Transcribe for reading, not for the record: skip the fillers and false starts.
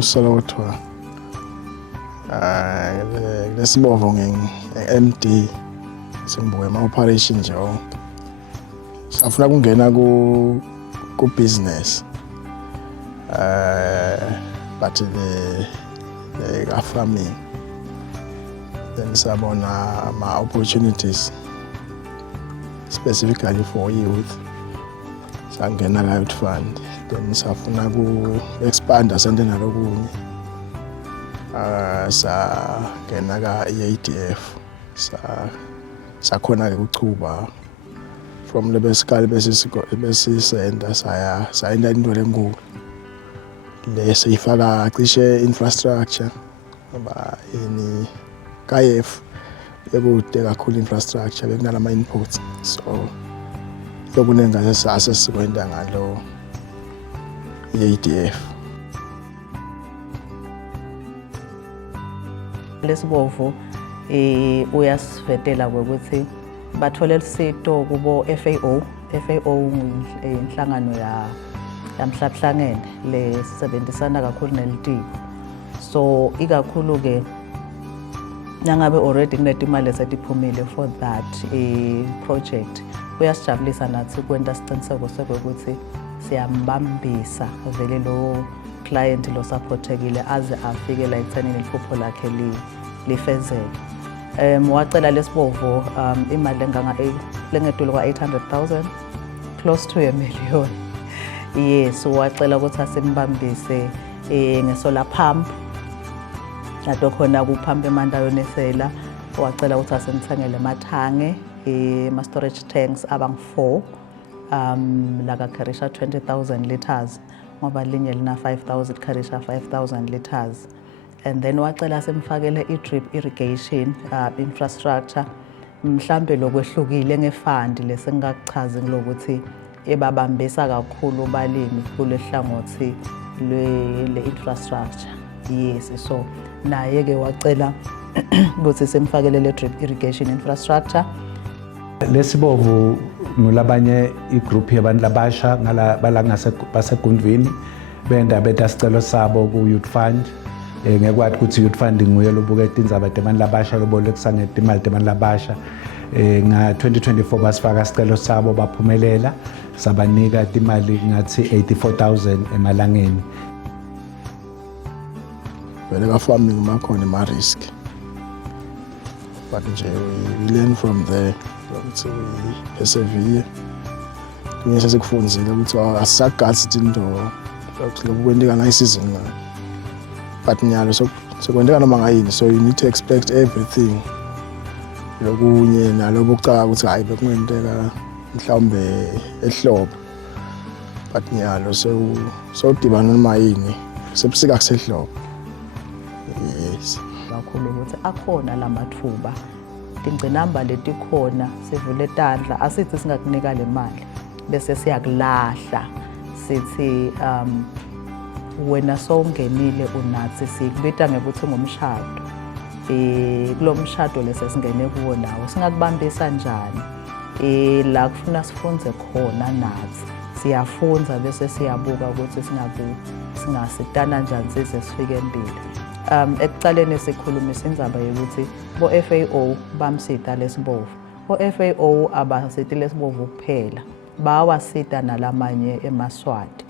uSolotwa lesibongo nge-MD sengibuke ama-operation nje onke. Safuna kungena ku-business but the farming. Then sabona ama-opportunities specifically for youth. Sangena la youth fund. Then safuna ku-expanda sente nalokunye. Sagena ka-EADF. Sakhona-ke ukuchuba from the besikali besisenda sayenda into lenkulu le siyifaka cishe infrastructure ngoba yini KF bekude kakhulu infrastructure bekunalama inputs, so sokuningi sasikwenda ngalo EADF. Lesibovu uyasivetela ukuthi bathole lisito kubo FAO inhlangano yamhlabuhlangene lesebenzisana kakhulu nelitiko. So ikakhulu ke nangabe already kunetimali esetiphumile for that project, uyasijabulisa nathi kwenta siciniseko sokuthi siyambambisa vele lo client lo supportekile aze afike la ekuthenini iphupho lakhe lifezeke. Wacela lesibovu imali lengedlule kwa-800,000, close to $1 million. Yes, wacela ukuthi asimbambise ngesolar pump. Nato khona kuphampa emandaweni esela. Wacela ukuthi asimthengele amathange, ama-storage tanks abang-4 laka-carrisha 20,000 liters ngoba linye lina 5,000 carrisha 5,000 liters. And then wacela simfakele i-drip irrigation infrastructure mhlambe lokwehlukile ngefund lesengakuchazi lokuthi ebabambisa kakhulu balimi kulehlangothi le-infrastructure. Yes, so naye ke wacela ukuthi simfakele le-drip irrigation infrastructure. Lesibovu ngolabanye igroup yabantu labasha basegundvini benda beta sicelo sabo ku-youth fund. Ngekwathi ukuthi youth fund nguye lobuketa indzaba tebantu labasha lobolekisa ngetimali tebantu labasha. Nga-2024 basifaka sicelo sabo baphumelela sabanika timali ngathi 84,000 emalangeni. Vele ka farming makhona ama-risk, but nje we learn from there ukuthi persevere. Kunye sesikufunzile ukuthi asisagasi into lokwendeka ngayisizini nayo. But nyalo sokwendeka noma ngayini, so you need to expect everything. Lokunye nalobo kucaka ukuthi hayi bekungenteka mhlawumbe ehlobo, but nyalo so dibana noma yini sebusika kusehlobo. Yes, kakhulu ukuthi akhona lamathuba tingcinamba letikhona sivule tandla asithi singakunika le mali bese siyakulahla sithi wena sowungenile unathi sikubita ngekuthi ngumshado. Kulo mshado lesesingene kuwo nawo singakubambisa njani la kufuna sifunze khona nathi siyafunza bese siyabuka ukuthi singasitana njani size sifike empilo. Ekucaleni sikhulumisa indzaba yokuthi bo FAO bamsita lesibovu. Bo FAO abasiti lesibovu kuphela, bawasita nalamanye emaswati